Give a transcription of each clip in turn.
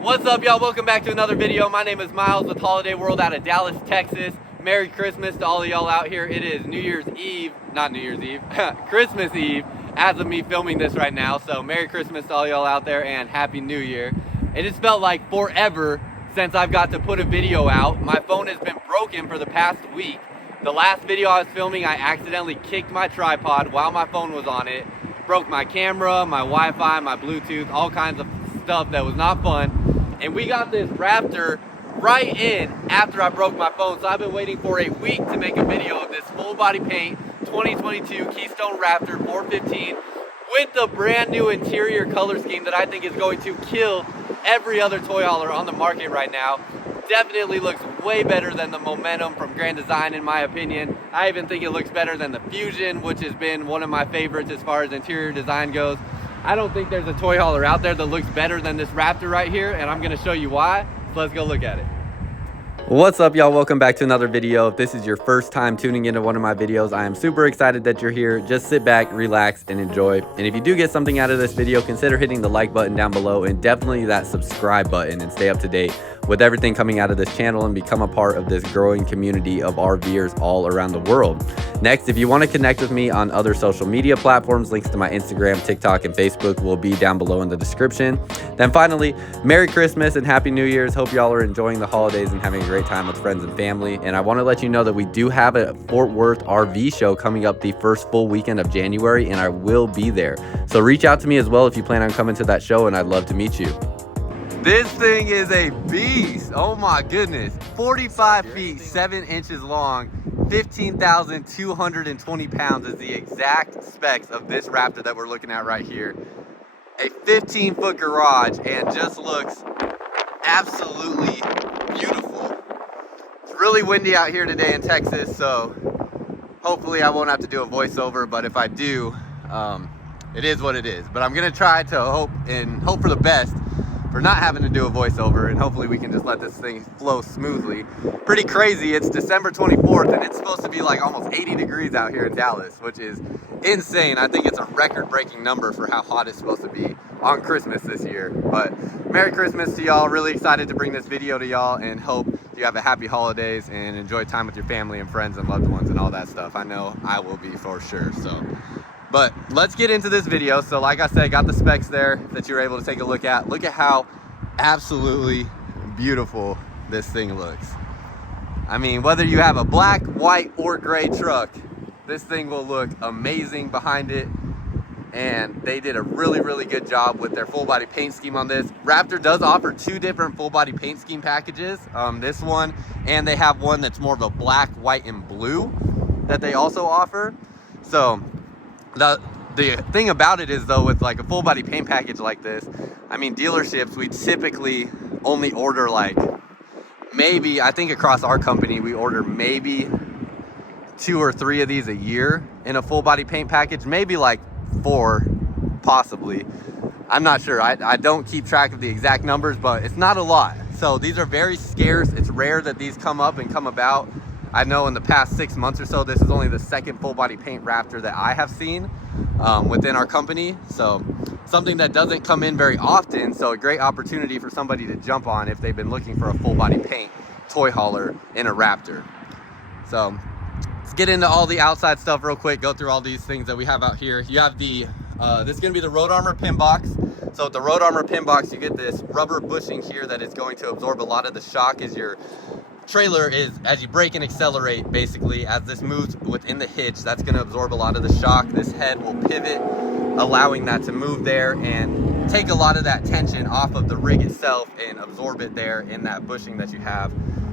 What's up, y'all? Welcome back to another video. My name is Miles with Holiday World out of Dallas, Texas. Merry Christmas to all of y'all out here. It is New Year's Eve, not New Year's Eve, Christmas Eve as of me filming this right now. So Merry Christmas to all y'all out there and Happy New Year. It has felt like forever since I've got to put a video out. My phone has been broken for the past week. The last video I was filming, I accidentally kicked my tripod while my phone was on it. Broke my camera, my Wi-Fi, my Bluetooth, all kinds of stuff that was not fun. And we got this Raptor right in after I broke my phone. So I've been waiting for a week to make a video of this full body paint 2022 Keystone Raptor 415 with the brand new interior color scheme that I think is going to kill every other toy hauler on the market right now. Definitely looks way better than the Momentum from Grand Design in my opinion. I even think it looks better than the Fusion, which has been one of my favorites as far as interior design goes. I don't think there's a toy hauler out there that looks better than this Raptor right here, and I'm gonna show you why. So let's go look at it. What's up, y'all? Welcome back to another video. If this is your first time tuning into one of my videos, I am super excited that you're here. Just sit back, relax, and enjoy. And if you do get something out of this video, consider hitting the like button down below and definitely that subscribe button and stay up to date with everything coming out of this channel and become a part of this growing community of RVers all around the world. Next, if you want to connect with me on other social media platforms, links to my Instagram, TikTok, and Facebook will be down below in the description. Then finally, Merry Christmas and Happy New Year's. Hope y'all are enjoying the holidays and having a great time with friends and family. And I want to let you know that we do have a Fort Worth RV show coming up the first full weekend of January, and I will be there. So reach out to me as well if you plan on coming to that show, and I'd love to meet you. This thing is a beast. Oh my goodness. 45 feet, 7 inches long, 15,220 pounds is the exact specs of this Raptor that we're looking at right here. A 15-foot garage and just looks absolutely beautiful. It's really windy out here today in Texas, so hopefully I won't have to do a voiceover, but if I do, it is what it is. But I'm gonna try to hope for the best for not having to do a voiceover, and hopefully we can just let this thing flow smoothly. Pretty crazy. It's December 24th and it's supposed to be like almost 80 degrees out here in Dallas, which is insane. I think it's a record-breaking number for how hot it's supposed to be on Christmas this year. But Merry Christmas to y'all. Really excited to bring this video to y'all and hope you have a happy holidays and enjoy time with your family and friends and loved ones and all that stuff. I know I will be for sure. But let's get into this video. So like I said, got the specs there that you're able to take a look at. Look at how absolutely beautiful this thing looks. I mean, whether you have a black, white, or gray truck, this thing will look amazing behind it. And they did a really, really good job with their full body paint scheme on this. Raptor does offer two different full body paint scheme packages. This one, and they have one that's more of a black, white, and blue that they also offer. So the thing about it is though, with like a full body paint package like this, I mean, dealerships, we typically only order like maybe, I think across our company, we order maybe 2 or 3 of these a year in a full body paint package, maybe like 4 possibly. I'm not sure. I don't keep track of the exact numbers, but it's not a lot. So these are very scarce. It's rare that these come up and come about. I know in the past 6 months or so, this is only the second full body paint Raptor that I have seen within our company. So something that doesn't come in very often. So a great opportunity for somebody to jump on if they've been looking for a full body paint toy hauler in a Raptor. So let's get into all the outside stuff real quick, go through all these things that we have out here. You have the, this is gonna be the Road Armor pin box. So with the Road Armor pin box, you get this rubber bushing here that is going to absorb a lot of the shock as your trailer is, as you brake and accelerate, basically, as this moves within the hitch, that's gonna absorb a lot of the shock. This head will pivot, allowing that to move there and take a lot of that tension off of the rig itself and absorb it there in that bushing that you have.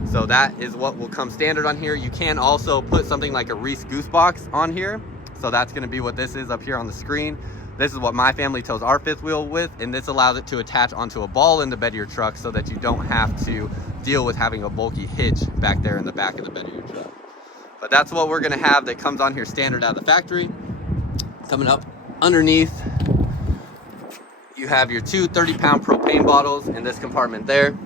So that is what will come standard on here. You can also put something like a Reese Goose Box on here. So that's gonna be what this is up here on the screen. This is what my family tows our fifth wheel with, and this allows it to attach onto a ball in the bed of your truck so that you don't have to deal with having a bulky hitch back there in the back of the bed of your truck. But that's what we're gonna have that comes on here standard out of the factory. Coming up underneath, you have your 2 30-pound propane bottles in this compartment there.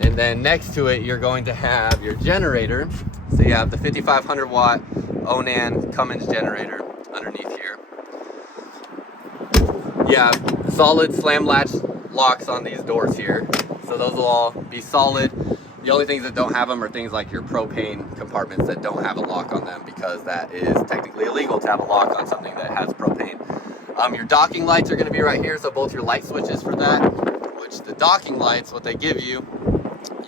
And then next to it, you're going to have your generator. So you have the 5,500 watt Onan Cummins generator underneath here. You have solid slam latch locks on these doors here. So those will all be solid. The only things that don't have them are things like your propane compartments that don't have a lock on them, because that is technically illegal to have a lock on something that has propane. Your docking lights are going to be right here, so both your light switches for that, which the docking lights, what they give you,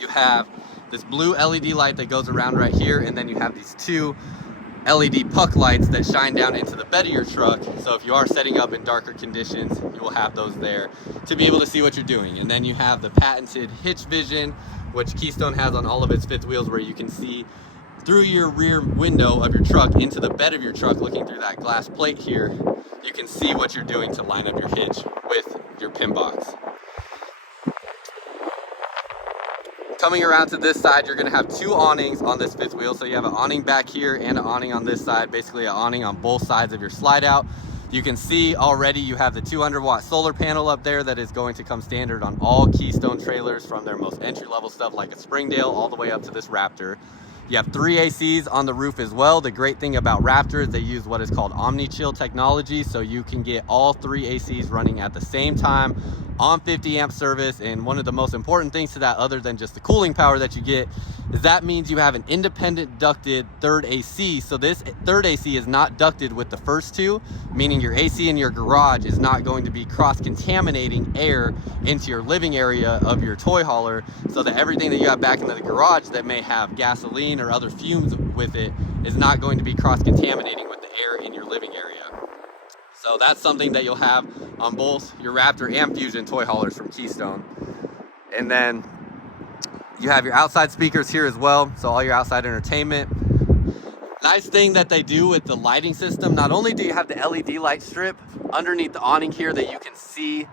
you have this blue LED light that goes around right here, and then you have these two LED puck lights that shine down into the bed of your truck. So if you are setting up in darker conditions, you will have those there to be able to see what you're doing. And then you have the patented Hitch Vision, which Keystone has on all of its fifth wheels, where you can see through your rear window of your truck into the bed of your truck, looking through that glass plate here. You can see what you're doing to line up your hitch with your pin box. Coming around to this side, you're going to have two awnings on this fifth wheel. So you have an awning back here and an awning on this side, basically an awning on both sides of your slide out. You can see already you have the 200-watt solar panel up there that is going to come standard on all Keystone trailers, from their most entry-level stuff like a Springdale all the way up to this Raptor. You have 3 ACs on the roof as well. The great thing about Raptor is they use what is called Omni-Chill technology, so you can get all 3 ACs running at the same time on 50 amp service. And one of the most important things to that, other than just the cooling power that you get, is that means you have an independent ducted third AC. So this third AC is not ducted with the first two, meaning your AC in your garage is not going to be cross-contaminating air into your living area of your toy hauler, so that everything that you have back into the garage that may have gasoline or other fumes with it is not going to be cross-contaminating with the air in your living area. So that's something that you'll have on both your Raptor and Fusion toy haulers from Keystone. And then you have your outside speakers here as well, so all your outside entertainment. Nice thing that they do with the lighting system, not only do you have the LED light strip underneath the awning here that you can see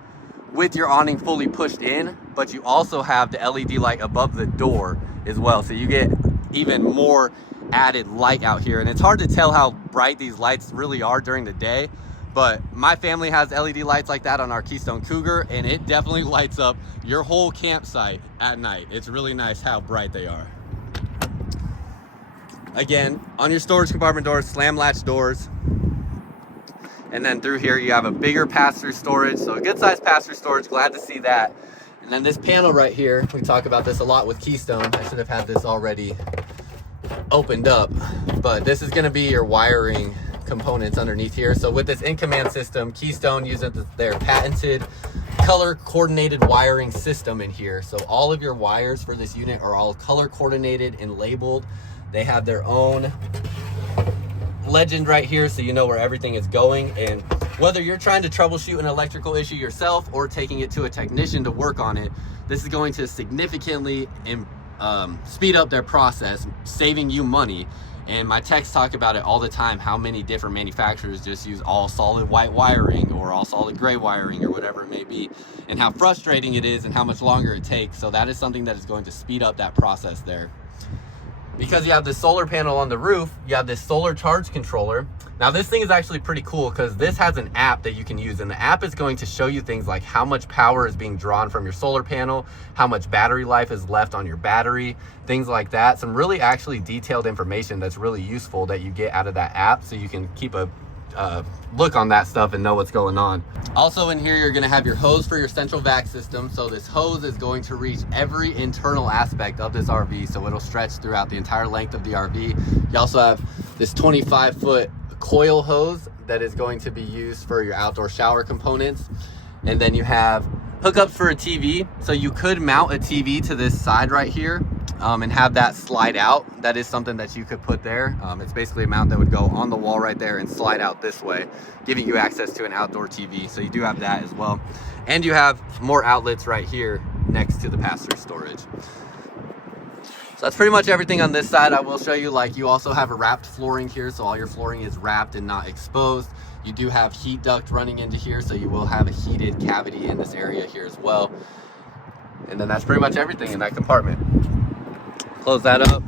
with your awning fully pushed in, but you also have the LED light above the door as well. So you get even more added light out here. And it's hard to tell how bright these lights really are during the day, but my family has LED lights like that on our Keystone Cougar, and it definitely lights up your whole campsite at night. It's really nice how bright they are. Again, on your storage compartment doors, slam latch doors. And then through here, you have a bigger pass-through storage. So a good sized pass-through storage, glad to see that. And then this panel right here, we talk about this a lot with Keystone. I should have had this already opened up, but this is gonna be your wiring components underneath here. So with this in-command system, Keystone uses their patented color coordinated wiring system in here. So all of your wires for this unit are all color coordinated and labeled. They have their own legend right here, so you know where everything is going. And whether you're trying to troubleshoot an electrical issue yourself or taking it to a technician to work on it, this is going to significantly speed up their process, saving you money. And my techs talk about it all the time, how many different manufacturers just use all solid white wiring or all solid gray wiring or whatever it may be, and how frustrating it is and how much longer it takes. So that is something that is going to speed up that process there. Because you have this solar panel on the roof, you have this solar charge controller. Now this thing is actually pretty cool because this has an app that you can use, and the app is going to show you things like how much power is being drawn from your solar panel, how much battery life is left on your battery, things like that. Some really actually detailed information that's really useful that you get out of that app, so you can keep a look on that stuff and know what's going on. Also in here, you're going to have your hose for your central vac system. So this hose is going to reach every internal aspect of this RV, so it'll stretch throughout the entire length of the RV. You also have this 25-foot coil hose that is going to be used for your outdoor shower components. And then you have hookups for a TV. So you could mount a TV to this side right here and have that slide out. That is something that you could put there. It's basically a mount that would go on the wall right there and slide out this way, giving you access to an outdoor TV. So you do have that as well. And you have more outlets right here next to the pass-through storage. So that's pretty much everything on this side. I will show you, like, you also have a wrapped flooring here, so all your flooring is wrapped and not exposed. You do have heat duct running into here, so you will have a heated cavity in this area here as well. And then that's pretty much everything in that compartment. Close that up.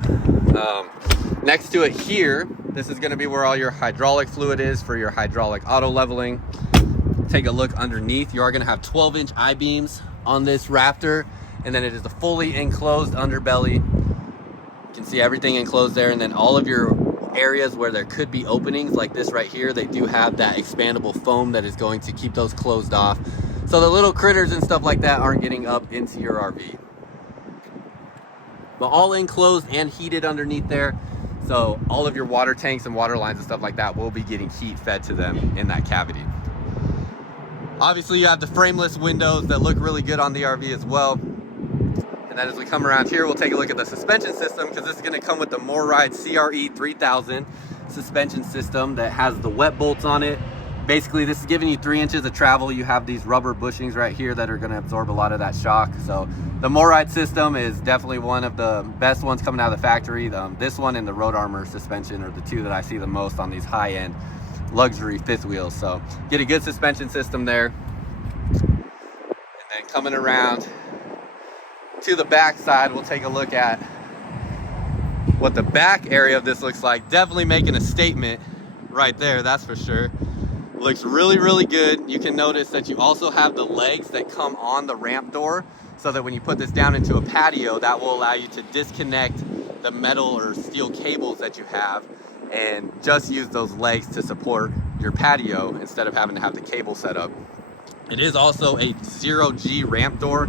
Next to it here, this is going to be where all your hydraulic fluid is for your hydraulic auto leveling. Take a look underneath. You are going to have 12-inch I-beams on this Raptor, and then it is a fully enclosed underbelly. You can see everything enclosed there, and then all of your areas where there could be openings like this right here, they do have that expandable foam that is going to keep those closed off, so the little critters and stuff like that aren't getting up into your RV. but all enclosed and heated underneath there. So all of your water tanks and water lines and stuff like that will be getting heat fed to them in that cavity. Obviously, you have the frameless windows that look really good on the RV as well. And then as we come around here, we'll take a look at the suspension system, because this is going to come with the MoreRide CRE 3000 suspension system that has the wet bolts on it. Basically, this is giving you 3 inches of travel. You have these rubber bushings right here that are going to absorb a lot of that shock. So the MoreRide system is definitely one of the best ones coming out of the factory. This one and the Road Armor suspension are the two that I see the most on these high-end luxury fifth wheels. So get a good suspension system there. And then coming around to the back side, we'll take a look at what the back area of this looks like. Definitely making a statement right there, that's for sure. Looks really, really good. You can notice that you also have the legs that come on the ramp door, so that when you put this down into a patio, that will allow you to disconnect the metal or steel cables that you have and just use those legs to support your patio instead of having to have the cable set up. It is also a 0G ramp door.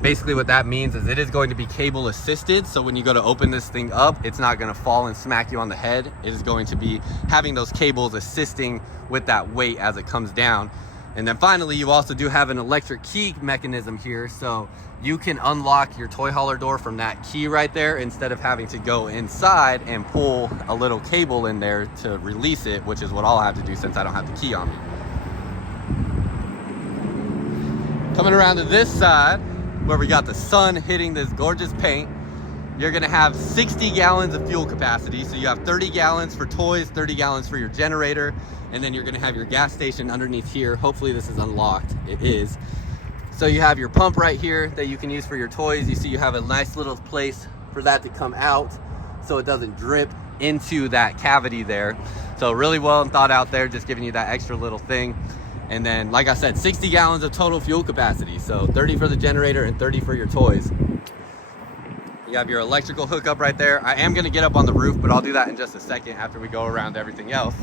Basically what that means is it is going to be cable assisted, so when you go to open this thing up, it's not going to fall and smack you on the head. It is going to be having those cables assisting with that weight as it comes down. And then finally, you also do have an electric key mechanism here, so you can unlock your toy hauler door from that key right there instead of having to go inside and pull a little cable in there to release it, which is what I'll have to do since I don't have the key on me. Coming around to this side, where we got the sun hitting this gorgeous paint, you're gonna have 60 gallons of fuel capacity. So you have 30 gallons for toys, 30 gallons for your generator, and then you're gonna have your gas station underneath here. Hopefully this is unlocked, it is. So you have your pump right here that you can use for your toys. You see you have a nice little place for that to come out so it doesn't drip into that cavity there. So really well thought out there, just giving you that extra little thing. And then, like I said, 60 gallons of total fuel capacity. So 30 for the generator and 30 for your toys. You have your electrical hookup right there. I am gonna get up on the roof, but I'll do that in just a second after we go around everything else.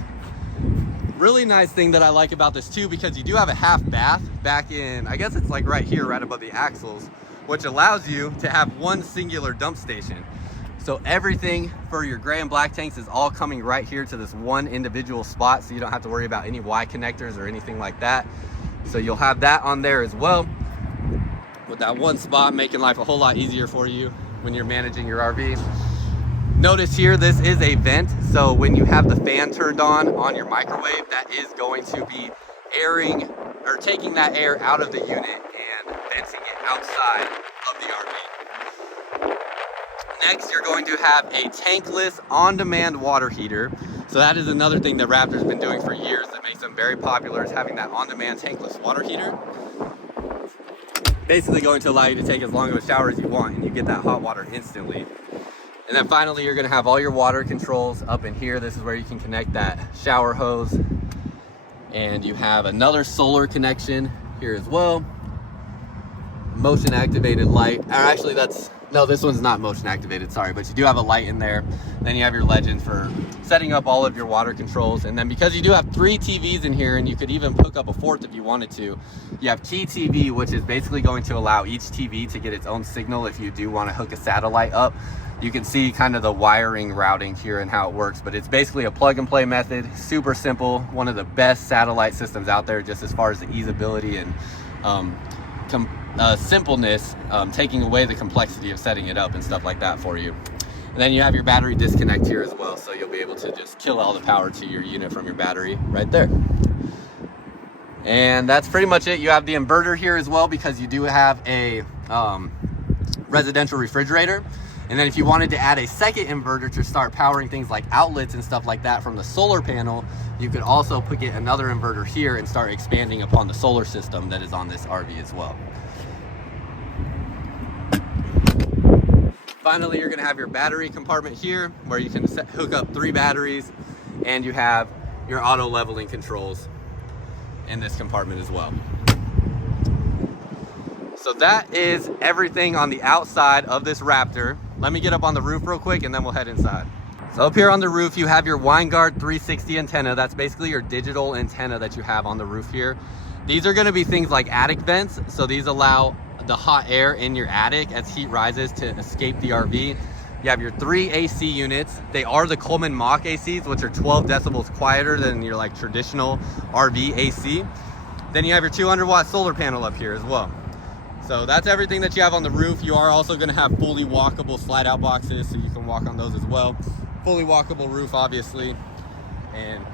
Really nice thing that I like about this too, because you do have a half bath back in, I guess it's like right here, right above the axles, which allows you to have one singular dump station. So everything for your gray and black tanks is all coming right here to this one individual spot, so you don't have to worry about any Y connectors or anything like that. So you'll have that on there as well, with that one spot, making life a whole lot easier for you when you're managing your RV. Notice here, this is a vent, so when you have the fan turned on your microwave, that is going to be airing or taking that air out of the unit and venting it outside of the RV. Next, you're going to have a tankless on-demand water heater. So that is another thing that Raptor's been doing for years that makes them very popular, is having that on-demand tankless water heater. Basically going to allow you to take as long of a shower as you want, and you get that hot water instantly. And then finally, you're gonna have all your water controls up in here. This is where you can connect that shower hose. And you have another solar connection here as well. Motion activated light, or actually no, this one's not motion activated, sorry, but you do have a light in there. Then you have your legend for setting up all of your water controls. And then because you do have 3 TVs in here, and you could even hook up a 4th if you wanted to, you have Key TV, which is basically going to allow each TV to get its own signal if you do want to hook a satellite up. You can see kind of the wiring routing here and how it works, but it's basically a plug and play method, super simple, one of the best satellite systems out there, just as far as the easeability and simpleness, taking away the complexity of setting it up and stuff like that for you. And then you have your battery disconnect here as well, so you'll be able to just kill all the power to your unit from your battery right there. And that's pretty much it. You have the inverter here as well, because you do have a residential refrigerator. And then if you wanted to add a second inverter to start powering things like outlets and stuff like that from the solar panel, you could also get another inverter here and start expanding upon the solar system that is on this RV as well. Finally, you're gonna have your battery compartment here, where you can hook up 3 batteries, and you have your auto leveling controls in this compartment as well. So that is everything on the outside of this Raptor. Let me get up on the roof real quick and then we'll head inside. So up here on the roof, you have your Winegard 360 antenna. That's basically your digital antenna that you have on the roof here. These are gonna be things like attic vents. So these allow the hot air in your attic as heat rises to escape the RV. You have your 3 AC units. They are the Coleman Mach ACs, which are 12 decibels quieter than your like traditional RV AC. Then you have your 200 watt solar panel up here as well. So that's everything that you have on the roof. You are also gonna have fully walkable slide out boxes, so you can walk on those as well. Fully walkable roof, obviously. And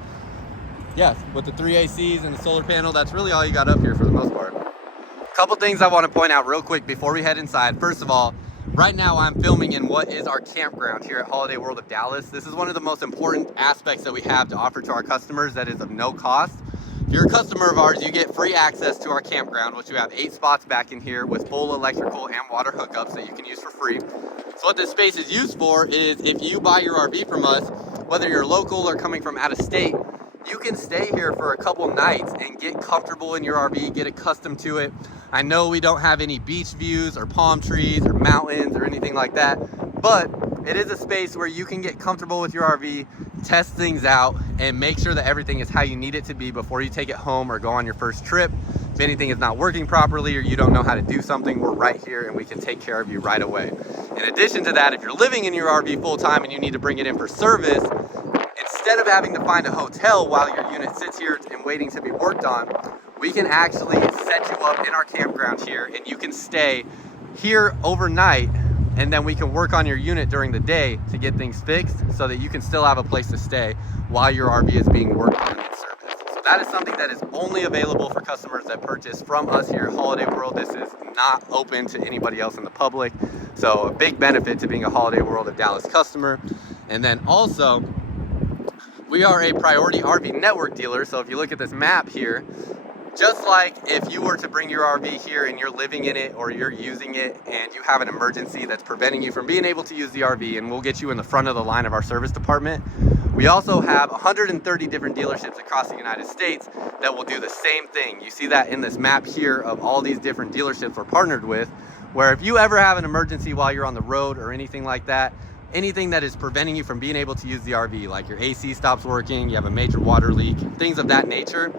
yeah, with the 3 ACs and the solar panel, that's really all you got up here for the most part. A couple things I wanna point out real quick before we head inside. First of all, right now I'm filming in what is our campground here at Holiday World of Dallas. This is one of the most important aspects that we have to offer to our customers that is of no cost. If you're a customer of ours, you get free access to our campground, which we have 8 spots back in here with full electrical and water hookups that you can use for free. So what this space is used for is if you buy your RV from us, whether you're local or coming from out of state, you can stay here for a couple nights and get comfortable in your RV, get accustomed to it. I know we don't have any beach views or palm trees or mountains or anything like that, but it is a space where you can get comfortable with your RV, test things out, and make sure that everything is how you need it to be before you take it home or go on your first trip. If anything is not working properly or you don't know how to do something, we're right here and we can take care of you right away. In addition to that, if you're living in your RV full time and you need to bring it in for service, instead of having to find a hotel while your unit sits here and waiting to be worked on, we can actually set you up in our campground here and you can stay here overnight, and then we can work on your unit during the day to get things fixed so that you can still have a place to stay while your RV is being worked on and serviced. So that is something that is only available for customers that purchase from us here at Holiday World. This is not open to anybody else in the public. So a big benefit to being a Holiday World of Dallas customer. And then also, we are a priority RV network dealer. So if you look at this map here, just like if you were to bring your RV here and you're living in it or you're using it and you have an emergency that's preventing you from being able to use the RV, and we'll get you in the front of the line of our service department. We also have 130 different dealerships across the United States that will do the same thing. You see that in this map here of all these different dealerships we're partnered with, where if you ever have an emergency while you're on the road or anything like that, anything that is preventing you from being able to use the RV, like your AC stops working, you have a major water leak, things of that nature,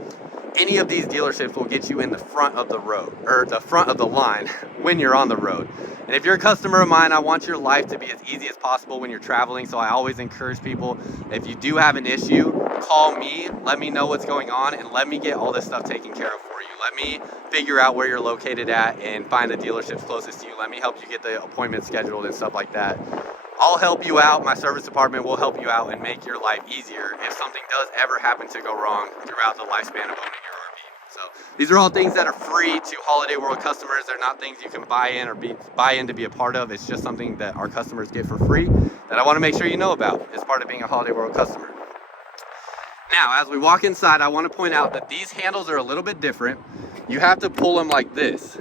any of these dealerships will get you in the front of the road, or the front of the line when you're on the road. And if you're a customer of mine, I want your life to be as easy as possible when you're traveling. So I always encourage people, if you do have an issue, call me, let me know what's going on, and let me get all this stuff taken care of for you. Let me figure out where you're located at and find the dealerships closest to you. Let me help you get the appointment scheduled and stuff like that. I'll help you out. My service department will help you out and make your life easier if something does ever happen to go wrong throughout the lifespan of owning your RV. So these are all things that are free to Holiday World customers. They're not things you can buy in to be a part of. It's just something that our customers get for free that I want to make sure you know about as part of being a Holiday World customer. Now, as we walk inside, I want to point out that these handles are a little bit different. You have to pull them like this.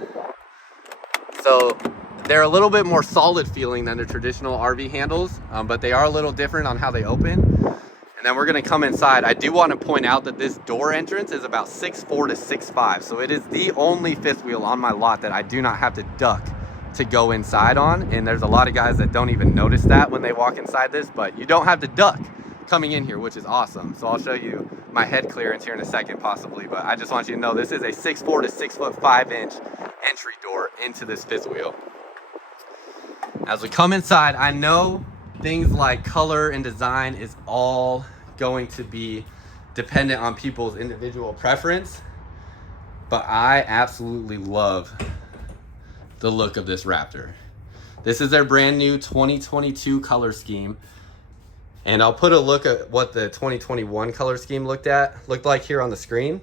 So they're a little bit more solid feeling than the traditional RV handles, but they are a little different on how they open. And then we're gonna come inside. I do want to point out that this door entrance is about 6'4" to 6'5". So it is the only fifth wheel on my lot that I do not have to duck to go inside on. And there's a lot of guys that don't even notice that when they walk inside this, but you don't have to duck coming in here, which is awesome. So I'll show you my head clearance here in a second possibly, but I just want you to know this is a 6'4" to 6'5" entry door into this fifth wheel. As we come inside, I know things like color and design is all going to be dependent on people's individual preference, but I absolutely love the look of this Raptor. This is their brand new 2022 color scheme, and I'll put a look at what the 2021 color scheme looked like here on the screen,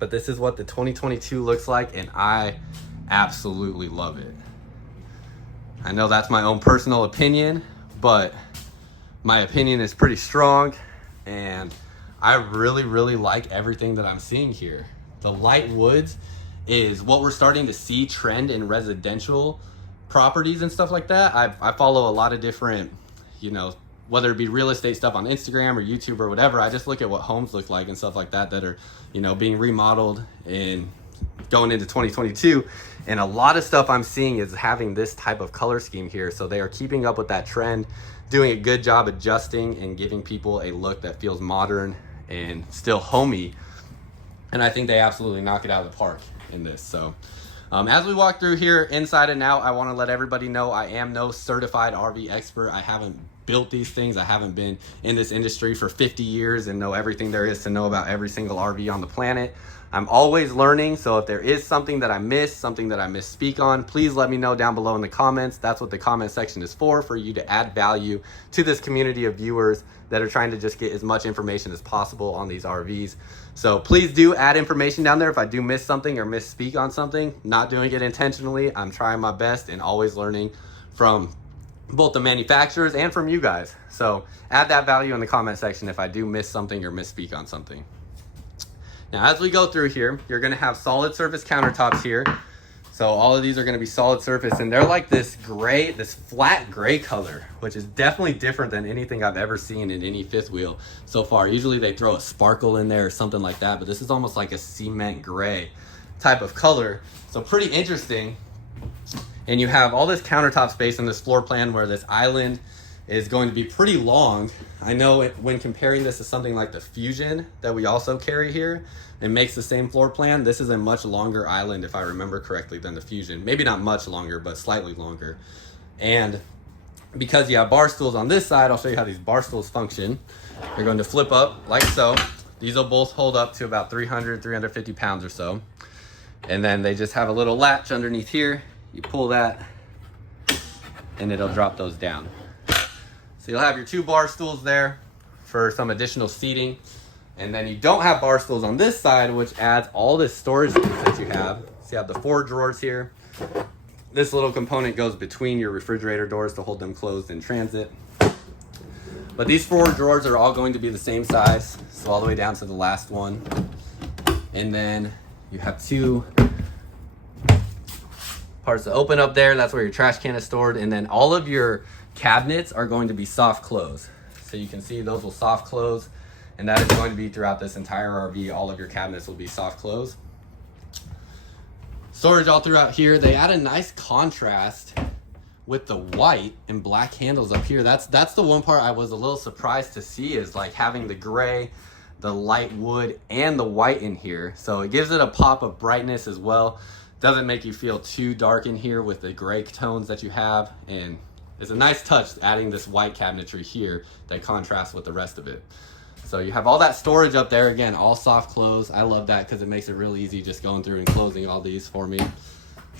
but this is what the 2022 looks like, and I absolutely love it. I know that's my own personal opinion, but my opinion is pretty strong, and I really, really like everything that I'm seeing here. The light woods is what we're starting to see trend in residential properties and stuff like that. I follow a lot of different, whether it be real estate stuff on Instagram or YouTube or whatever. I just look at what homes look like and stuff like that are, being remodeled and going into 2022. And a lot of stuff I'm seeing is having this type of color scheme here. So they are keeping up with that trend, doing a good job adjusting and giving people a look that feels modern and still homey. And I think they absolutely knock it out of the park in this. So As we walk through here inside and out, I want to let everybody know I am no certified RV expert. I haven't built these things. I haven't been in this industry for 50 years and know everything there is to know about every single RV on the planet. I'm always learning, so if there is something that I miss, something that I misspeak on, please let me know down below in the comments. That's what the comment section is for you to add value to this community of viewers that are trying to just get as much information as possible on these RVs. So please do add information down there if I do miss something or misspeak on something. Not doing it intentionally. I'm trying my best and always learning from both the manufacturers and from you guys. So add that value in the comment section if I do miss something or misspeak on something. Now, as we go through here, you're gonna have solid surface countertops here. So all of these are gonna be solid surface, and they're like this gray, this flat gray color, which is definitely different than anything I've ever seen in any fifth wheel so far. Usually they throw a sparkle in there or something like that, but this is almost like a cement gray type of color. So pretty interesting. And you have all this countertop space in this floor plan where this island is going to be pretty long. I know when comparing this to something like the Fusion that we also carry here, it makes the same floor plan. This is a much longer island, if I remember correctly, than the Fusion. Maybe not much longer, but slightly longer. And because you have bar stools on this side, I'll show you how these bar stools function. You're going to flip up like so. These will both hold up to about 300, 350 pounds or so. And then they just have a little latch underneath here. You pull that and it'll drop those down. So you'll have your 2 bar stools there for some additional seating. And then you don't have bar stools on this side, which adds all this storage space that you have. So you have the 4 drawers here. This little component goes between your refrigerator doors to hold them closed in transit. But these 4 drawers are all going to be the same size, so all the way down to the last one. And then you have 2 parts to open up there. That's where your trash can is stored. And then all of your cabinets are going to be soft close. So you can see those will soft close, and that is going to be throughout this entire RV. All of your cabinets will be soft close. Storage all throughout here. They add a nice contrast with the white and black handles up here. That's the one part I was a little surprised to see, is like having the gray, the light wood, and the white in here. So it gives it a pop of brightness as well. Doesn't make you feel too dark in here with the gray tones that you have, and it's a nice touch adding this white cabinetry here that contrasts with the rest of it. So you have all that storage up there, again, all soft close. I love that because it makes it real easy just going through and closing all these for me.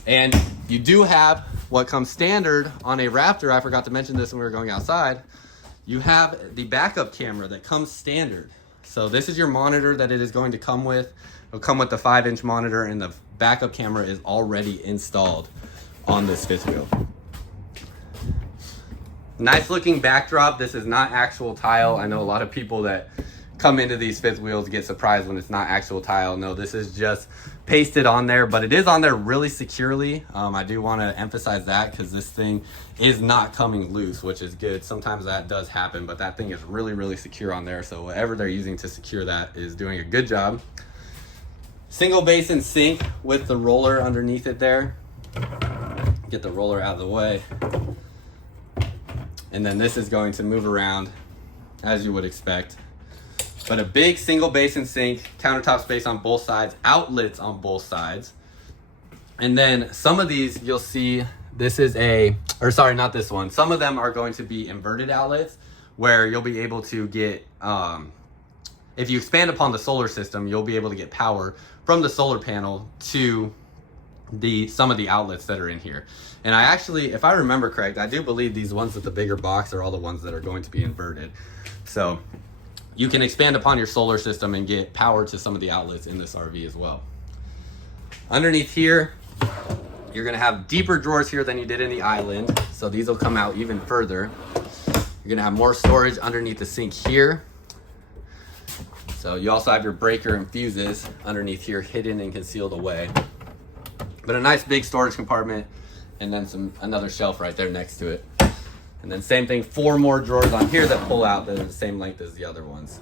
And you do have what comes standard on a Raptor. I forgot to mention this when we were going outside. You have the backup camera that comes standard. So this is your monitor that it is going to come with. It'll come with the 5-inch monitor, and the backup camera is already installed on this fifth wheel. Nice looking backdrop. This is not actual tile. I know a lot of people that come into these fifth wheels get surprised when it's not actual tile. No, this is just pasted on there, but it is on there really securely. I do want to emphasize that because this thing is not coming loose, which is good. Sometimes that does happen, but that thing is really, really secure on there. So whatever they're using to secure that is doing a good job. Single basin sink with the roller underneath it there. Get the roller out of the way. And then this is going to move around as you would expect. But a big single basin sink, countertop space on both sides, outlets on both sides. And then some of these you'll see, this is not this one. Some of them are going to be inverted outlets where you'll be able to get, if you expand upon the solar system, you'll be able to get power from the solar panel to some of the outlets that are in here. And I actually, if I remember correct, I do believe these ones with the bigger box are all the ones that are going to be inverted. So you can expand upon your solar system and get power to some of the outlets in this RV as well. Underneath here, you're gonna have deeper drawers here than you did in the island. So these will come out even further. You're gonna have more storage underneath the sink here. So you also have your breaker and fuses underneath here, hidden and concealed away. But a nice big storage compartment, and then another shelf right there next to it. And then same thing, 4 more drawers on here that pull out that are the same length as the other ones.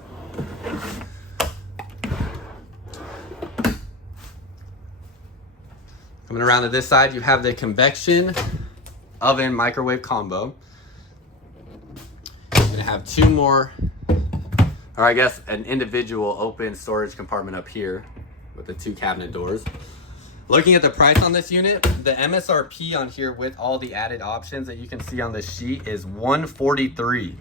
Coming around to this side, you have the convection oven microwave combo. You're gonna have 2 more, or I guess an individual open storage compartment up here with the 2 cabinet doors. Looking at the price on this unit, the MSRP on here with all the added options that you can see on this sheet is $143.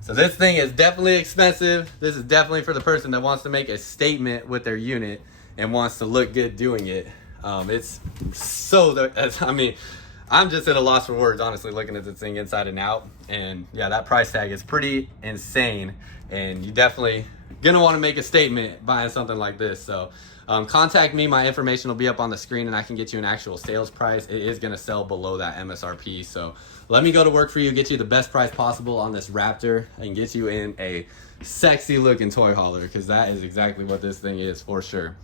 So this thing is definitely expensive. This is definitely for the person that wants to make a statement with their unit and wants to look good doing it. It's so, I mean, I'm just at a loss for words, honestly, looking at this thing inside and out. And yeah, that price tag is pretty insane. And you definitely gonna want to make a statement buying something like this. So contact me. My information will be up on the screen and I can get you an actual sales price. It is gonna sell below that MSRP. So let me go to work for you, get you the best price possible on this Raptor and get you in a sexy looking toy hauler, because that is exactly what this thing is for sure.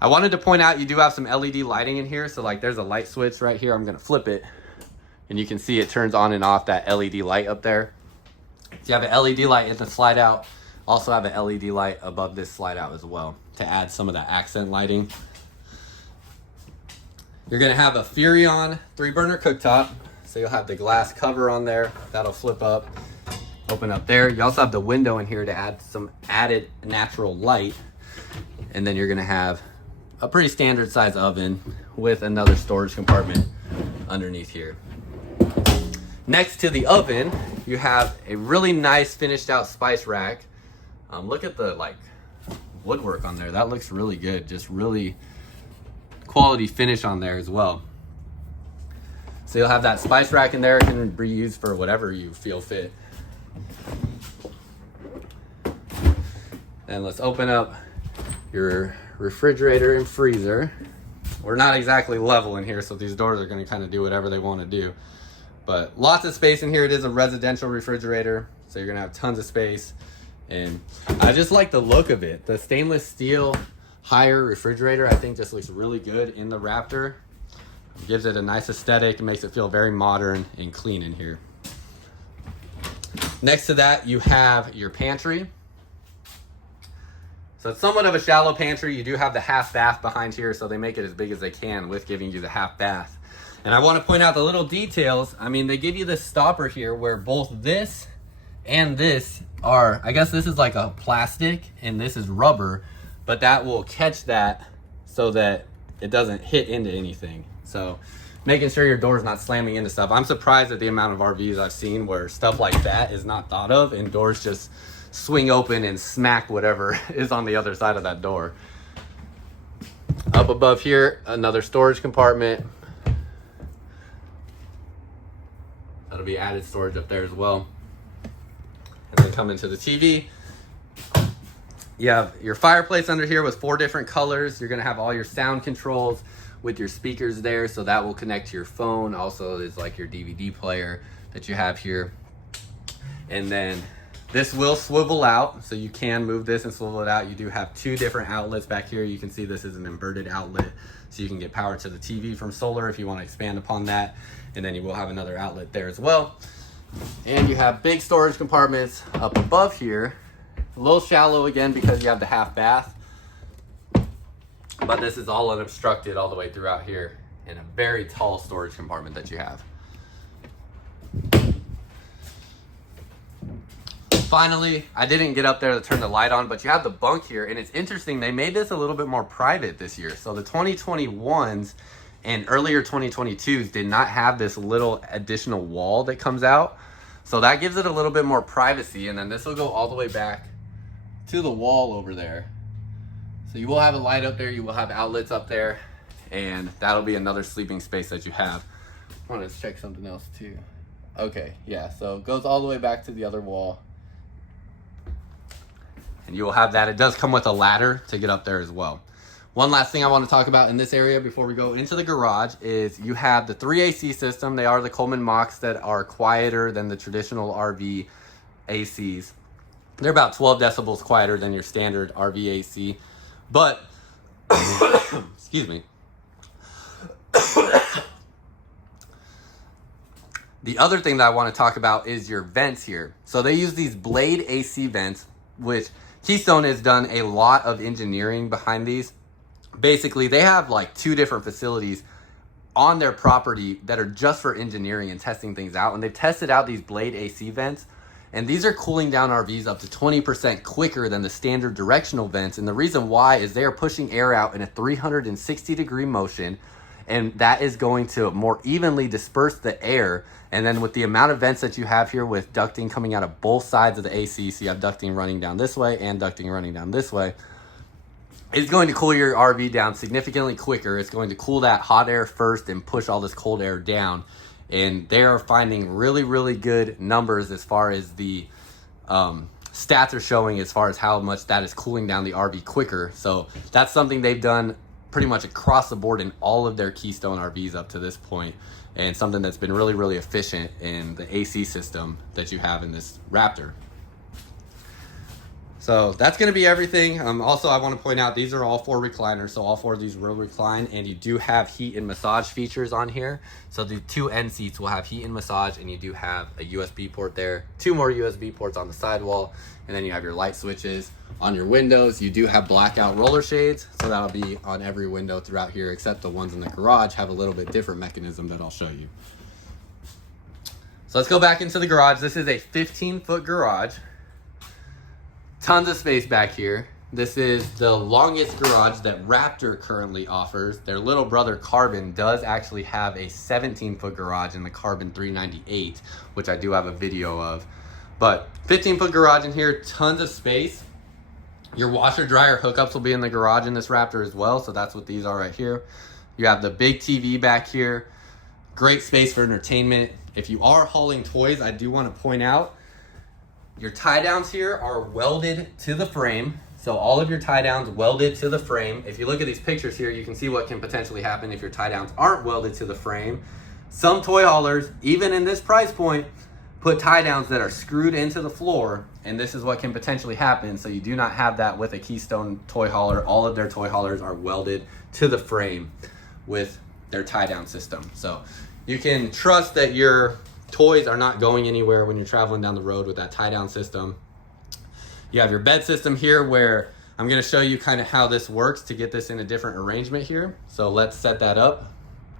I wanted to point out you do have some LED lighting in here. So like there's a light switch right here. I'm gonna flip it and you can see it turns on and off that LED light up there. So you have an LED light in the slide out. Also have an LED light above this slide out as well to add some of that accent lighting. You're gonna have a Furrion 3-burner cooktop. So you'll have the glass cover on there. That'll flip up, open up there. You also have the window in here to add some added natural light. And then you're gonna have a pretty standard size oven with another storage compartment underneath here. Next to the oven, you have a really nice finished out spice rack. Look at the like woodwork on there. That looks really good. Just really quality finish on there as well. So you'll have that spice rack in there. It can be used for whatever you feel fit. And let's open up your refrigerator and freezer. We're not exactly level in here, so these doors are going to kind of do whatever they want to do. But lots of space in here. It is a residential refrigerator, so you're going to have tons of space. And I just like the look of it. The stainless steel higher refrigerator, I think, just looks really good in the Raptor. It gives it a nice aesthetic. It makes it feel very modern and clean in here. Next to that, you have your pantry. So it's somewhat of a shallow pantry. You do have the half bath behind here, so they make it as big as they can with giving you the half bath. And I want to point out the little details. I mean, they give you this stopper here where both this and this are, I guess this is like a plastic and this is rubber, but that will catch that so that it doesn't hit into anything. So making sure your door's not slamming into stuff. I'm surprised at the amount of RVs I've seen where stuff like that is not thought of and doors just swing open and smack whatever is on the other side of that door. Up above here, another storage compartment. That'll be added storage up there as well. And then come into the TV. You have your fireplace under here with 4 different colors. You're gonna have all your sound controls with your speakers there, so that will connect to your phone. Also, there's like your DVD player that you have here. And then this will swivel out, so you can move this and swivel it out. You do have 2 different outlets back here. You can see this is an inverted outlet, so you can get power to the TV from solar if you want to expand upon that. And then you will have another outlet there as well. And you have big storage compartments up above here. A little shallow again because you have the half bath. But this is all unobstructed all the way throughout here, and a very tall storage compartment that you have. Finally, I didn't get up there to turn the light on, but you have the bunk here, and it's interesting. They made this a little bit more private this year. So the 2021s and earlier 2022s did not have this little additional wall that comes out. So that gives it a little bit more privacy, and then this will go all the way back to the wall over there. So you will have a light up there, you will have outlets up there, and that'll be another sleeping space that you have. I want to check something else too. Okay, yeah, so it goes all the way back to the other wall. And you will have that. It does come with a ladder to get up there as well. One last thing I want to talk about in this area before we go into the garage is you have the 3 AC system. They are the Coleman Machs that are quieter than the traditional RV ACs. They're about 12 decibels quieter than your standard RV AC. But, excuse me. The other thing that I want to talk about is your vents here. So they use these blade AC vents, which Keystone has done a lot of engineering behind these. Basically, they have like 2 different facilities on their property that are just for engineering and testing things out. And they've tested out these blade AC vents, And these are cooling down RVs up to 20% quicker than the standard directional vents. And the reason why is they are pushing air out in a 360-degree motion, and that is going to more evenly disperse the air. And then with the amount of vents that you have here with ducting coming out of both sides of the AC, so you have ducting running down this way and ducting running down this way, it's going to cool your RV down significantly quicker. It's going to cool that hot air first and push all this cold air down. And they are finding really, really good numbers as far as the stats are showing as far as how much that is cooling down the RV quicker. So that's something they've done pretty much across the board in all of their Keystone RVs up to this point, and something that's been really, really efficient in the AC system that you have in this Raptor. So that's going to be everything. Also, I want to point out these are all 4 recliners, so all 4 of these will recline, and you do have heat and massage features on here. So the 2 end seats will have heat and massage, and you do have a USB port there, 2 more USB ports on the sidewall, and then you have your light switches. On your windows, you do have blackout roller shades, so that'll be on every window throughout here, except the ones in the garage have a little bit different mechanism that I'll show you. So let's go back into the garage. This is a 15-foot garage. Tons of space back here. This is the longest garage that Raptor currently offers. Their little brother Carbon does actually have a 17-foot garage in the Carbon 398, which I do have a video of. But 15-foot garage in here, tons of space. Your washer dryer hookups will be in the garage in this Raptor as well, so that's what these are right here. You have the big TV back here. Great space for entertainment. If you are hauling toys, I do want to point out your tie downs here are welded to the frame. So all of your tie downs welded to the frame. If you look at these pictures here, you can see what can potentially happen if your tie downs aren't welded to the frame. Some toy haulers, even in this price point, put tie downs that are screwed into the floor, and this is what can potentially happen. So you do not have that with a Keystone toy hauler. All of their toy haulers are welded to the frame with their tie down system. So you can trust that your toys are not going anywhere when you're traveling down the road with that tie down system. You have your bed system here, where I'm going to show you kind of how this works to get this in a different arrangement here. So let's set that up.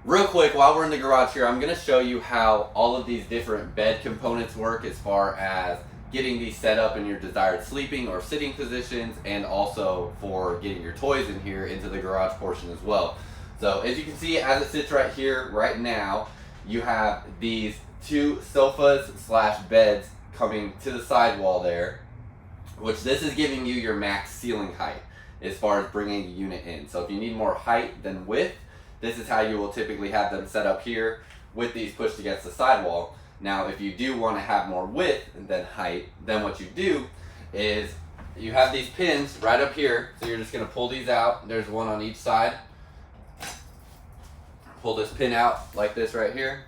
Real quick, while we're in the garage here, I'm going to show you how all of these different bed components work as far as getting these set up in your desired sleeping or sitting positions, and also for getting your toys in here into the garage portion as well. So as you can see, as it sits right here right now, you have these 2 sofas / beds coming to the sidewall there, which this is giving you your max ceiling height as far as bringing the unit in. So if you need more height than width, this is how you will typically have them set up here with these pushed against the sidewall. Now, if you do want to have more width than height, then what you do is you have these pins right up here. So you're just going to pull these out. There's one on each side. Pull this pin out like this right here.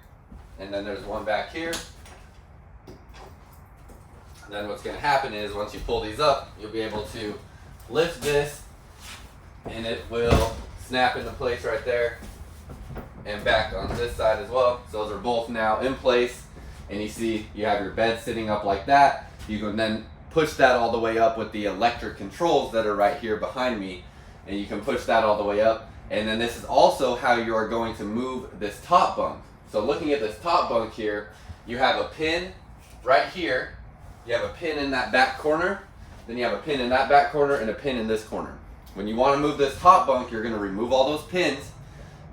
And then there's one back here. And then what's going to happen is once you pull these up, you'll be able to lift this, and it will snap into place right there, and back on this side as well. So those are both now in place, and you see you have your bed sitting up like that. You can then push that all the way up with the electric controls that are right here behind me, and you can push that all the way up. And then this is also how you are going to move this top bunk. So looking at this top bunk here, you have a pin right here, you have a pin in that back corner, then you have a pin in that back corner and a pin in this corner. When you want to move this top bunk, you're going to remove all those pins,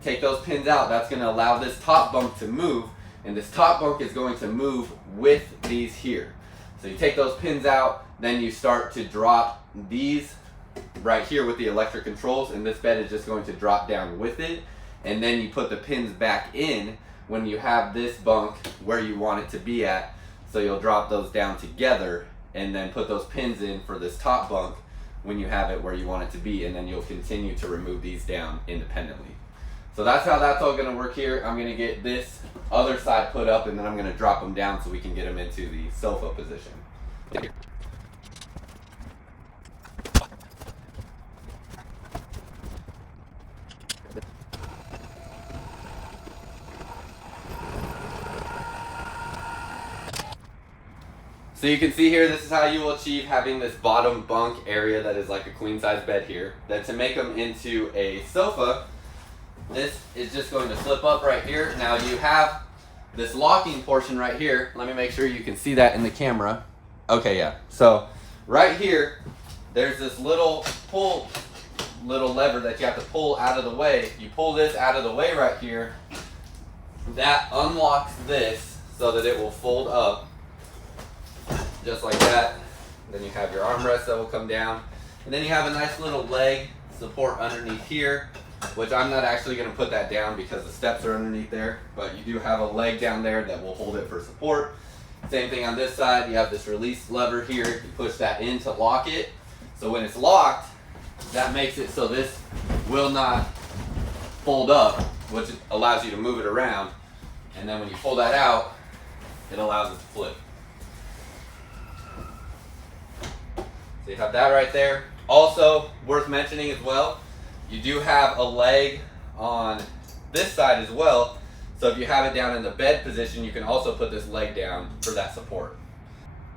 take those pins out. That's going to allow this top bunk to move, and this top bunk is going to move with these here. So you take those pins out, then you start to drop these right here with the electric controls, and this bed is just going to drop down with it, and then you put the pins back in when you have this bunk where you want it to be at. So you'll drop those down together and then put those pins in for this top bunk when you have it where you want it to be, and then you'll continue to remove these down independently. So that's how that's all going to work here. I'm going to get this other side put up, and then I'm going to drop them down so we can get them into the sofa position. So you can see here, this is how you will achieve having this bottom bunk area that is like a queen size bed here. Then to make them into a sofa, this is just going to flip up right here. Now you have this locking portion right here. Let me make sure you can see that in the camera. Okay, yeah. So right here, there's this little lever that you have to pull out of the way. You pull this out of the way right here. That unlocks this so that it will fold up just like that. Then you have your armrest that will come down. And then you have a nice little leg support underneath here, which I'm not actually going to put that down because the steps are underneath there. But you do have a leg down there that will hold it for support. Same thing on this side. You have this release lever here. You push that in to lock it. So when it's locked, that makes it so this will not fold up, which allows you to move it around. And then when you pull that out, it allows it to flip. So you have that right there. Also, worth mentioning as well, you do have a leg on this side as well. So if you have it down in the bed position, you can also put this leg down for that support.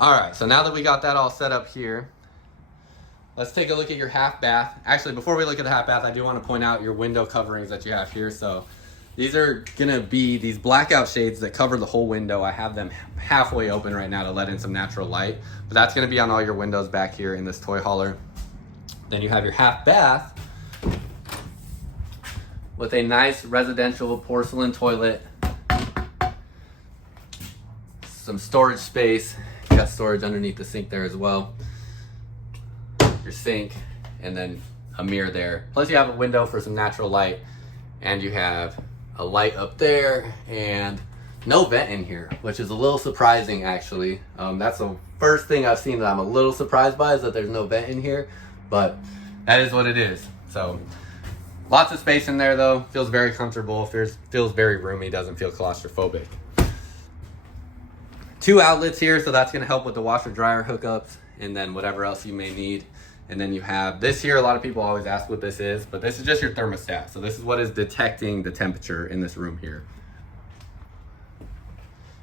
All right, so now that we got that all set up here, let's take a look at your half bath. Actually, before we look at the half bath, I do want to point out your window coverings that you have here. So these are gonna be these blackout shades that cover the whole window. I have them halfway open right now to let in some natural light, but that's gonna be on all your windows back here in this toy hauler. Then you have your half bath with a nice residential porcelain toilet, some storage space. You got storage underneath the sink there as well. Your sink, and then a mirror there. Plus you have a window for some natural light, and you have a light up there and no vent in here, which is a little surprising actually. That's the first thing I've seen that I'm a little surprised by, is that there's no vent in here, but that is what it is. So lots of space in there though, feels very comfortable, feels very roomy, doesn't feel claustrophobic. 2 outlets here, so that's gonna help with the washer dryer hookups and then whatever else you may need. And then you have this here. A lot of people always ask what this is, but this is just your thermostat. So this is what is detecting the temperature in this room here.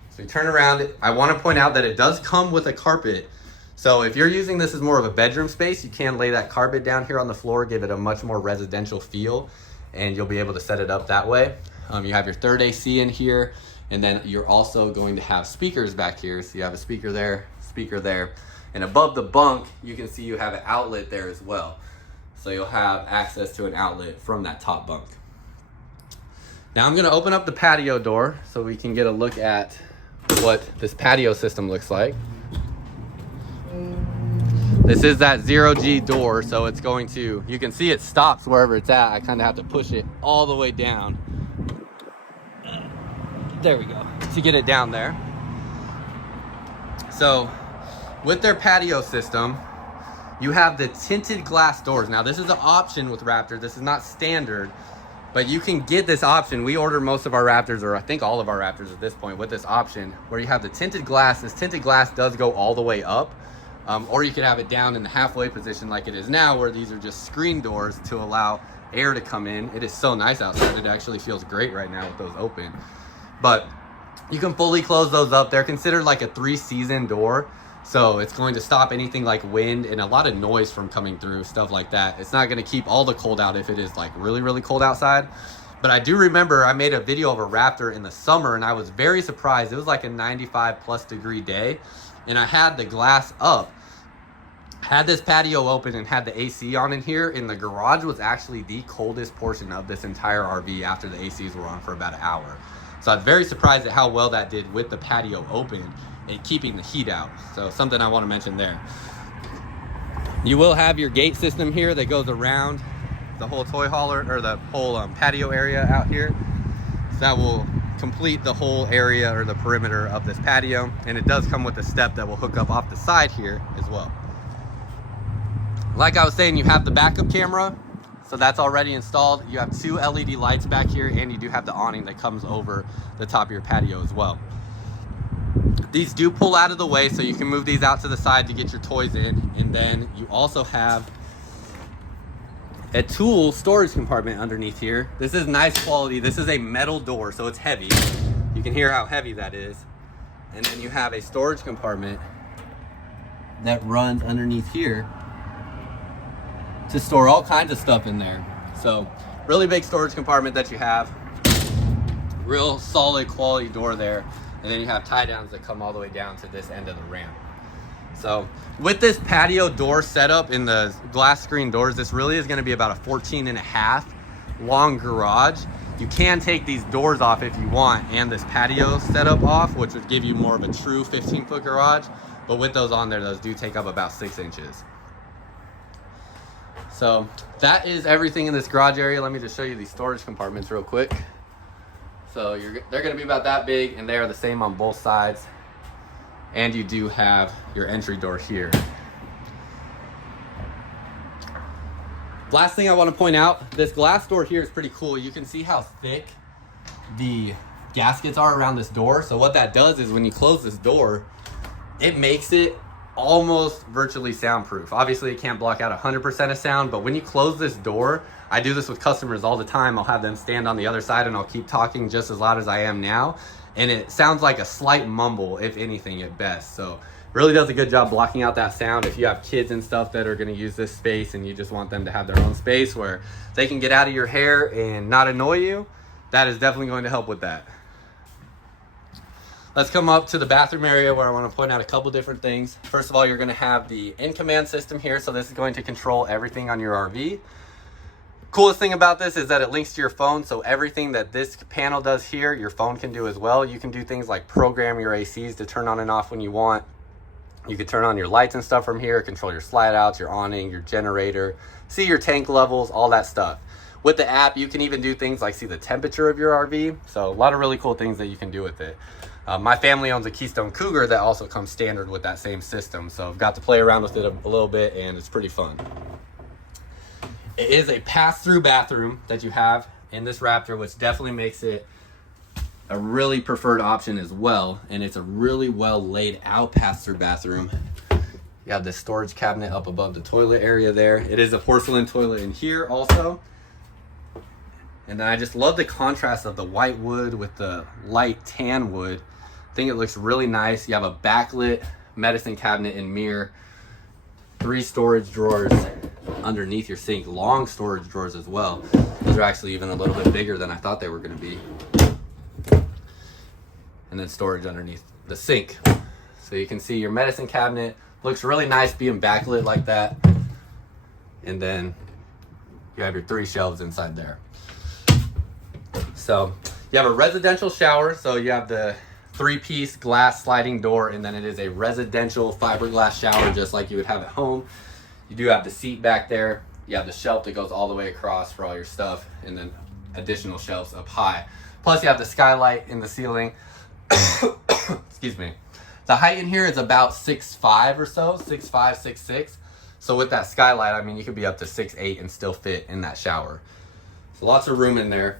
So you turn around. I want to point out that it does come with a carpet. So if you're using this as more of a bedroom space, you can lay that carpet down here on the floor, give it a much more residential feel, and you'll be able to set it up that way. You have your third AC in here, and then you're also going to have speakers back here. So you have a speaker there, and above the bunk, you can see you have an outlet there as well. So you'll have access to an outlet from that top bunk. Now I'm gonna open up the patio door so we can get a look at what this patio system looks like. This is that 0G door, so it's going to, you can see it stops wherever it's at. I kind of have to push it all the way down. There we go, to get it down there. So with their patio system, you have the tinted glass doors. Now this is an option with Raptor. This is not standard, but you can get this option. We order most of our Raptors, or I think all of our Raptors at this point, with this option where you have the tinted glass. This tinted glass does go all the way up, or you could have it down in the halfway position like it is now, where these are just screen doors to allow air to come in. It is so nice outside. It actually feels great right now with those open. But you can fully close those up. They're considered like a 3-season door. So it's going to stop anything like wind and a lot of noise from coming through, stuff like that. It's not going to keep all the cold out if it is like really, really cold outside. But I do remember I made a video of a Raptor in the summer and I was very surprised. It was like a 95+ degree day and I had the glass up, had this patio open and had the AC on in here, and the garage was actually the coldest portion of this entire RV after the ACs were on for about an hour. So I'm very surprised at how well that did with the patio open and keeping the heat out. So something I want to mention there. You will have your gate system here that goes around the whole toy hauler, or the whole patio area out here. So that will complete the whole area or the perimeter of this patio. And it does come with a step that will hook up off the side here as well. Like I was saying, you have the backup camera. So that's already installed. You have 2 LED lights back here, and you do have the awning that comes over the top of your patio as well. These do pull out of the way, so you can move these out to the side to get your toys in. And then you also have a tool storage compartment underneath here. This is nice quality. This is a metal door, so it's heavy. You can hear how heavy that is. And then you have a storage compartment that runs underneath here to store all kinds of stuff in there. So really big storage compartment that you have. Real solid quality door there. And then you have tie downs that come all the way down to this end of the ramp. So with this patio door setup in the glass screen doors, this really is going to be about a 14.5 long garage. You can take these doors off if you want, and this patio setup off, which would give you more of a true 15-foot garage. But with those on there, those do take up about 6 inches. So that is everything in this garage area. Let me just show you these storage compartments real quick. So they're going to be about that big, and they are the same on both sides. And you do have your entry door here. Last thing I want to point out, this glass door here is pretty cool. You can see how thick the gaskets are around this door. So what that does is when you close this door, it makes it almost virtually soundproof. Obviously it can't block out 100% of sound, but when you close this door, I do this with customers all the time. I'll have them stand on the other side and I'll keep talking just as loud as I am now. And it sounds like a slight mumble, if anything, at best. So really does a good job blocking out that sound. If you have kids and stuff that are gonna use this space and you just want them to have their own space where they can get out of your hair and not annoy you, that is definitely going to help with that. Let's come up to the bathroom area where I want to point out a couple different things. First of all, you're going to have the in-command system here. So this is going to control everything on your RV. Coolest thing about this is that it links to your phone. So everything that this panel does here, your phone can do as well. You can do things like program your ACs to turn on and off when you want. You can turn on your lights and stuff from here, control your slide outs, your awning, your generator, see your tank levels, all that stuff. With the app, you can even do things like see the temperature of your RV. So a lot of really cool things that you can do with it. My family owns a Keystone Cougar that also comes standard with that same system. So I've got to play around with it a little bit and it's pretty fun. It is a pass-through bathroom that you have in this Raptor, which definitely makes it a really preferred option as well. And it's a really well laid out pass-through bathroom. You have this storage cabinet up above the toilet area there. It is a porcelain toilet in here also. And then I just love the contrast of the white wood with the light tan wood. I think it looks really nice. You have a backlit medicine cabinet and mirror, 3 storage drawers underneath your sink, long storage drawers as well. Those are actually even a little bit bigger than I thought they were going to be. And then storage underneath the sink. So you can see your medicine cabinet looks really nice being backlit like that. And then you have your 3 shelves inside there. So you have a residential shower. So you have the 3-piece glass sliding door, and then it is a residential fiberglass shower just like you would have at home. You do have the seat back there. You have the shelf that goes all the way across for all your stuff, and then additional shelves up high. Plus you have the skylight in the ceiling. Excuse me. The height in here is about 6'5" or so, 6'5", 6'6". So with that skylight, I mean, you could be up to 6'8" and still fit in that shower. So lots of room in there.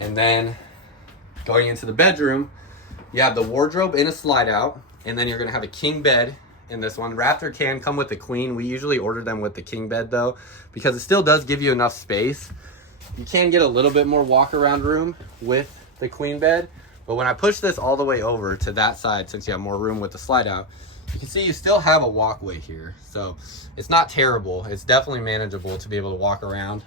And then going into the bedroom, you have the wardrobe in a slide out, and then you're gonna have a king bed in this one. Raptor can come with the queen. We usually order them with the king bed though, because it still does give you enough space. You can get a little bit more walk around room with the queen bed, but when I push this all the way over to that side, since you have more room with the slide out, you can see you still have a walkway here. So it's not terrible. It's definitely manageable to be able to walk around.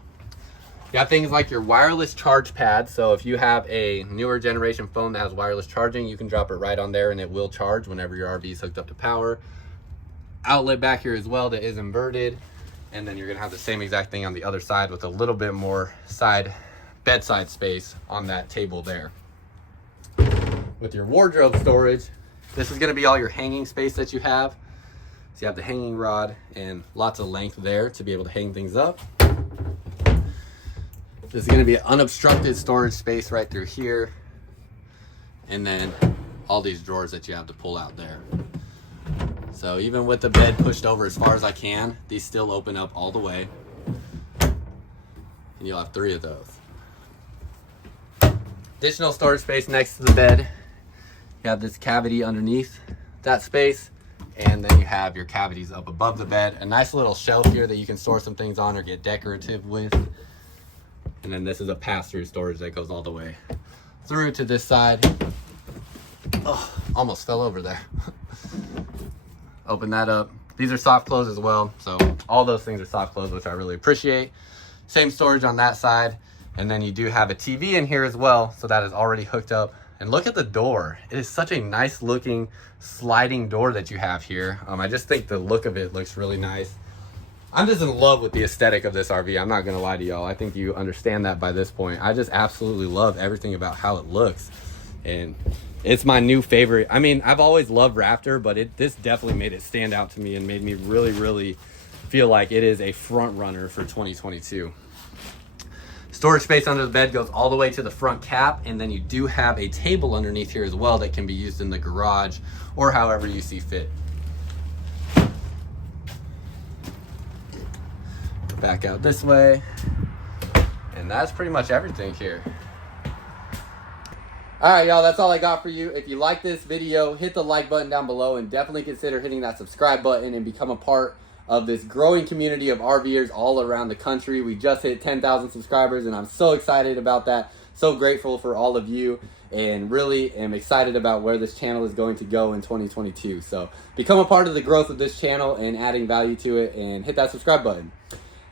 You have things like your wireless charge pad. So if you have a newer generation phone that has wireless charging, you can drop it right on there and it will charge whenever your RV is hooked up to power. Outlet back here as well that is inverted. And then you're gonna have the same exact thing on the other side with a little bit more bedside space on that table there. With your wardrobe storage, this is gonna be all your hanging space that you have. So you have the hanging rod and lots of length there to be able to hang things up. This is going to be an unobstructed storage space right through here. And then all these drawers that you have to pull out there. So even with the bed pushed over as far as I can, these still open up all the way. And you'll have 3 of those. Additional storage space next to the bed. You have this cavity underneath that space. And then you have your cavities up above the bed. A nice little shelf here that you can store some things on or get decorative with. And then this is a pass-through storage that goes all the way through to this side. Oh, almost fell over there. Open that up. These are soft close as well. So all those things are soft close, which I really appreciate. Same storage on that side. And then you do have a TV in here as well. So that is already hooked up And look at the door. It is such a nice looking sliding door that you have here. I just think the look of it looks really nice. I'm just in love with the aesthetic of this RV. I'm not gonna lie to y'all. I think you understand that by this point. I just absolutely love everything about how it looks. And it's my new favorite. I mean, I've always loved Raptor, but this definitely made it stand out to me and made me really, really feel like it is a front runner for 2022. Storage space under the bed goes all the way to the front cap, and then you do have a table underneath here as well that can be used in the garage or however you see fit. Back out this way, and that's pretty much everything here. All right, y'all, that's all I got for you. If you like this video, hit the like button down below and definitely consider hitting that subscribe button and become a part of this growing community of RVers all around the country. We just hit 10,000 subscribers, and I'm so excited about that. So grateful for all of you, and really am excited about where this channel is going to go in 2022. So become a part of the growth of this channel and adding value to it, and hit that subscribe button.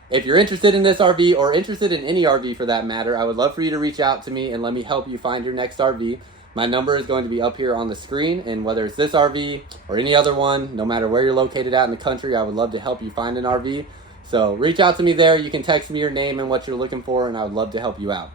If you're interested in this RV, or interested in any RV for that matter, I would love for you to reach out to me and let me help you find your next RV. My number is going to be up here on the screen, and whether it's this RV or any other one, no matter where you're located at in the country, I would love to help you find an RV. So reach out to me there. You can text me your name and what you're looking for, and I would love to help you out.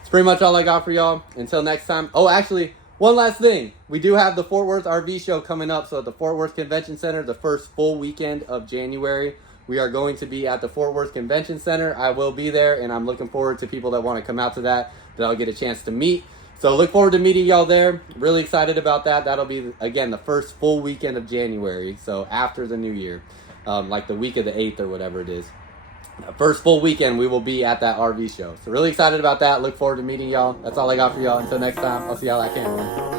It's pretty much all I got for y'all. Until next time. Oh, actually, one last thing. We do have the Fort Worth RV show coming up. So at the Fort Worth Convention Center, the first full weekend of January, we are going to be at the Fort Worth Convention Center. I will be there, and I'm looking forward to people that want to come out to that I'll get a chance to meet. So look forward to meeting y'all there. Really excited about that. That'll be, again, the first full weekend of January. So after the new year, like the week of the 8th or whatever it is. First full weekend, we will be at that RV show. So really excited about that. Look forward to meeting y'all. That's all I got for y'all. Until next time, I'll see y'all at camp.